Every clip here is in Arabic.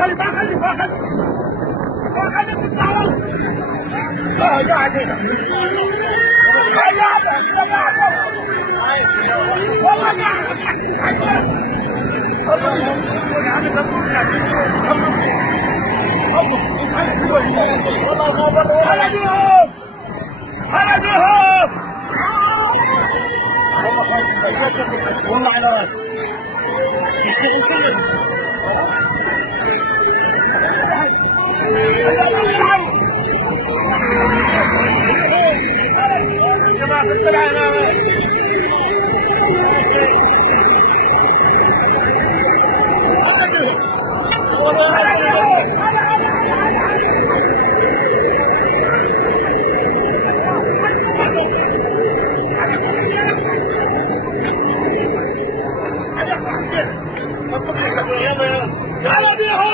خلي تتعاون. قاعد هنا. قاعد والله هلا بيهم والله على راسي يشتغل كله جماعة السلامة هلا بيهم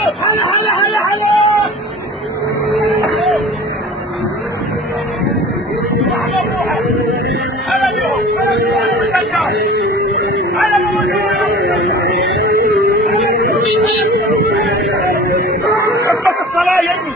خطبة الصلاة يا ابني.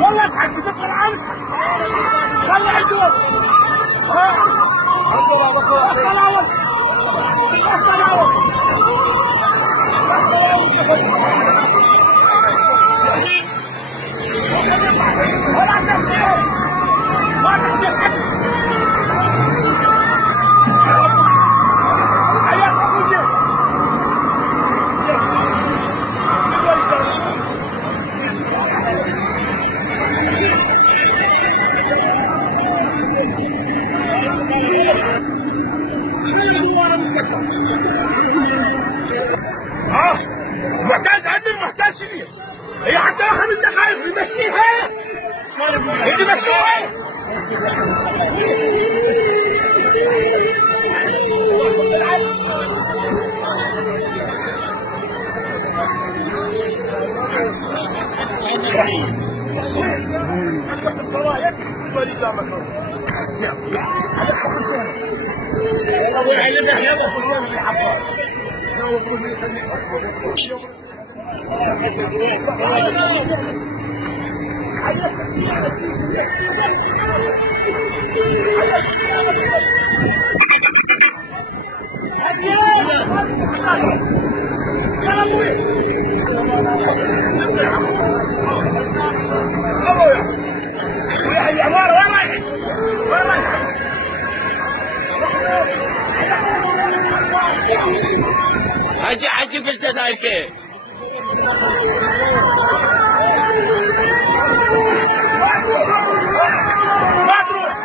والله اسعد بتدخل عنك خلي عندهم محتاج عدل محتاج شنو هي حتى 5 دقائق نمشيها نمشيها حجي في الجدايك ما تروح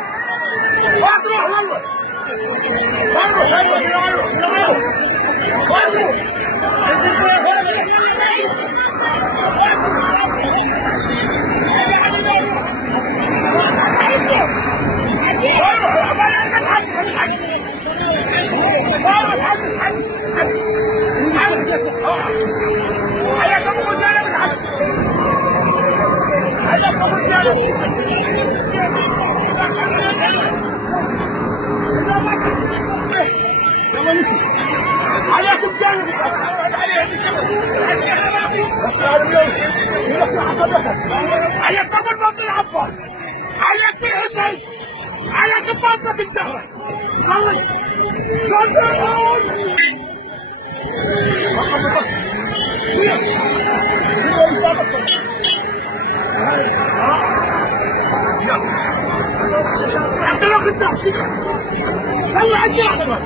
عليكم جانب عليك بابا البطل العباس عليك بالحسين عليك بابا بالزهرة خلص حتى لو كنت تحشي صلي عندي لحظة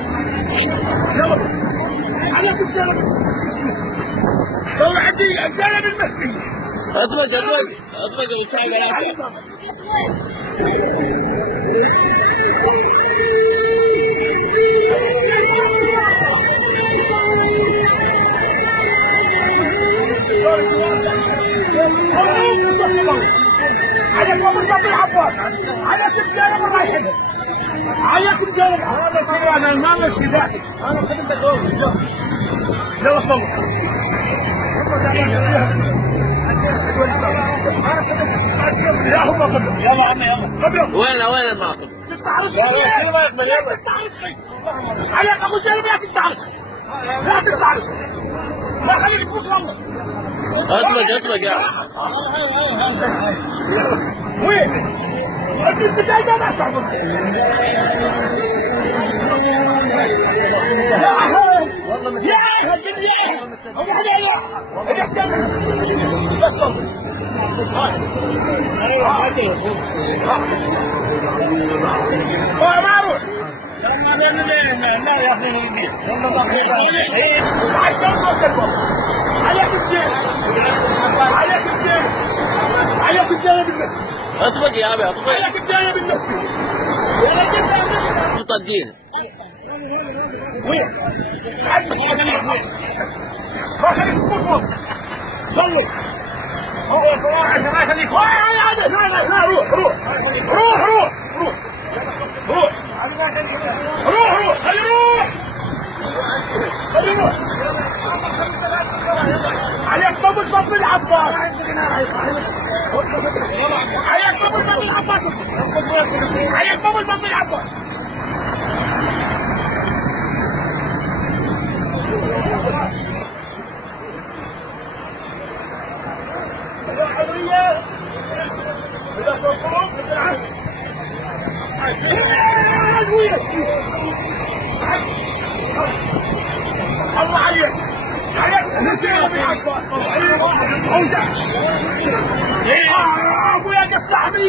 يلا عليكم سلام صلي عندي الزلم المسلمين اطلق الساعة ثلاثة. عليكم الفضل العباس، عليكم جانب الرايحين، عليكم جانب. هذا ترى انا ما مشي ذاتي، انا خدمتك اول. يلا صلوا. يا هم قبل. يلا عمي يلا. قبل. وين المعقل؟ تستعرس. يلا. عليك ابو جانب لا تستعرس. لا تستعرس. ما خليك تفوت والله. اطلق يا وين؟ انت البداية ما تعرف. والله يا اهل بالله هو على بس ما اروح لا يا اخي عليك الجيل عليك الجيل بالنسبة اطلق يا ابي اطلق. عليك الجيل بالنسبة مطدين. وين؟ ما خليك تكون فوق. صلي. هو صراحة ما خليك. لا روح خلي روح. عليك طب الفضل العباس. عليك طب الفضل العباس. عليك طب الفضل العباس. إذا توصلوا بالعكس. الله عليك. نسينا بالعباس. اوزع. ابويا قص عمي.